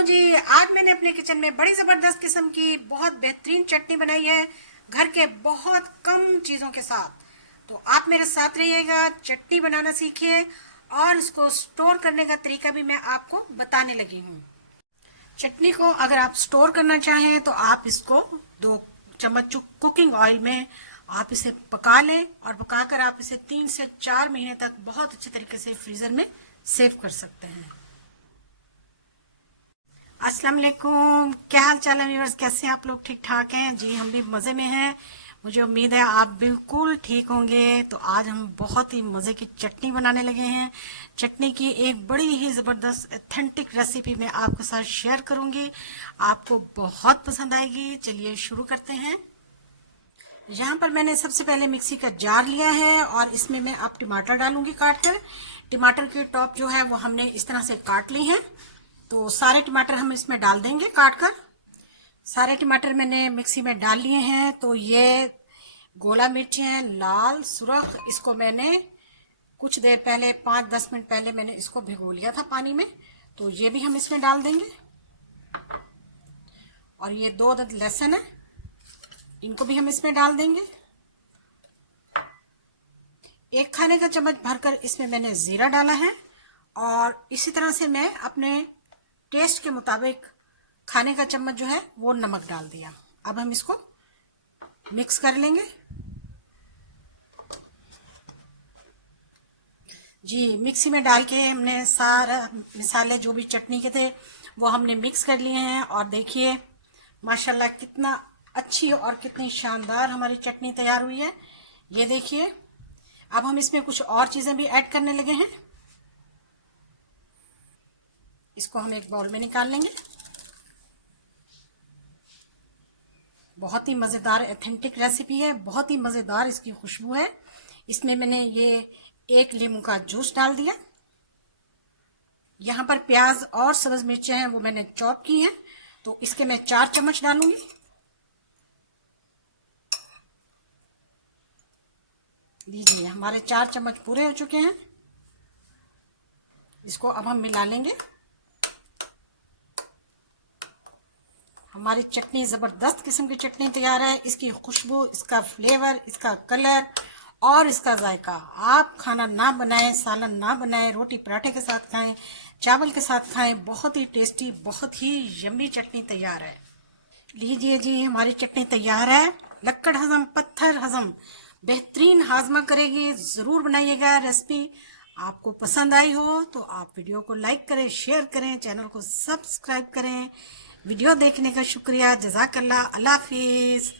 तो जी आज मैंने अपने किचन में बड़ी ज़बरदस्त किस्म की बहुत बेहतरीन चटनी बनाई है घर के बहुत कम चीज़ों के साथ। तो आप मेरे साथ रहिएगा, चटनी बनाना सीखिए और इसको स्टोर करने का तरीका भी मैं आपको बताने लगी हूँ। चटनी को अगर आप स्टोर करना चाहें तो आप इसको 2 चम्मच कुकिंग ऑयल में आप इसे पका लें और पकाकर आप इसे 3 से 4 महीने तक बहुत अच्छे तरीके से फ्रीजर में सेव कर सकते हैं। अस्सलाम वालेकुम, क्या हाल चाल है व्यूअर्स, कैसे हैं आप लोग? ठीक ठाक हैं जी, हम भी मज़े में हैं। मुझे उम्मीद है आप बिल्कुल ठीक होंगे। तो आज हम बहुत ही मज़े की चटनी बनाने लगे हैं। चटनी की एक बड़ी ही ज़बरदस्त ऑथेंटिक रेसिपी मैं आपके साथ शेयर करूंगी, आपको बहुत पसंद आएगी। चलिए शुरू करते हैं। यहाँ पर मैंने सबसे पहले मिक्सी का जार लिया है और इसमें मैं अब टमाटर डालूंगी काट कर। टमाटर की टॉप जो है वो हमने इस तरह से काट ली है। तो सारे टमाटर हम इसमें डाल देंगे काट कर। सारे टमाटर मैंने मिक्सी में डाल लिए हैं। तो ये गोला मिर्च है लाल सुरख, इसको मैंने कुछ देर पहले 5-10 मिनट पहले मैंने इसको भिगो लिया था पानी में। तो ये भी हम इसमें डाल देंगे। और ये 2 अदद लहसुन है, इनको भी हम इसमें डाल देंगे। 1 खाने का चम्मच भरकर इसमें मैंने जीरा डाला है और इसी तरह से मैं अपने टेस्ट के मुताबिक खाने का चम्मच जो है वो नमक डाल दिया। अब हम इसको मिक्स कर लेंगे। जी मिक्सी में डाल के हमने सारा मसाले जो भी चटनी के थे वो हमने मिक्स कर लिए हैं। और देखिए माशाल्लाह कितना अच्छी और कितनी शानदार हमारी चटनी तैयार हुई है। ये देखिए, अब हम इसमें कुछ और चीजें भी ऐड करने लगे हैं। इसको हम एक बाउल में निकाल लेंगे। बहुत ही मज़ेदार ऑथेंटिक रेसिपी है, बहुत ही मज़ेदार इसकी खुशबू है। इसमें मैंने ये 1 लीमू का जूस डाल दिया। यहाँ पर प्याज और सब्ज मिर्चें हैं वो मैंने चॉप की हैं, तो इसके मैं 4 चम्मच डालूंगी। लीजिए हमारे 4 चम्मच पूरे हो चुके हैं। इसको अब हम मिला लेंगे। हमारी चटनी ज़बरदस्त किस्म की चटनी तैयार है। इसकी खुशबू, इसका फ्लेवर, इसका कलर और इसका जायका, आप खाना ना बनाएं, सालन ना बनाएं, रोटी पराठे के साथ खाएं, चावल के साथ खाएं, बहुत ही टेस्टी, बहुत ही यम्मी चटनी तैयार है। लीजिए जी हमारी चटनी तैयार है। लक्कड़ हजम पत्थर हजम, बेहतरीन हाजमा करेगी। ज़रूर बनाइएगा। रेसिपी आपको पसंद आई हो तो आप वीडियो को लाइक करें, शेयर करें, चैनल को सब्सक्राइब करें। वीडियो देखने का शुक्रिया। जज़ाकल्लाह। अल्लाह हाफिज़।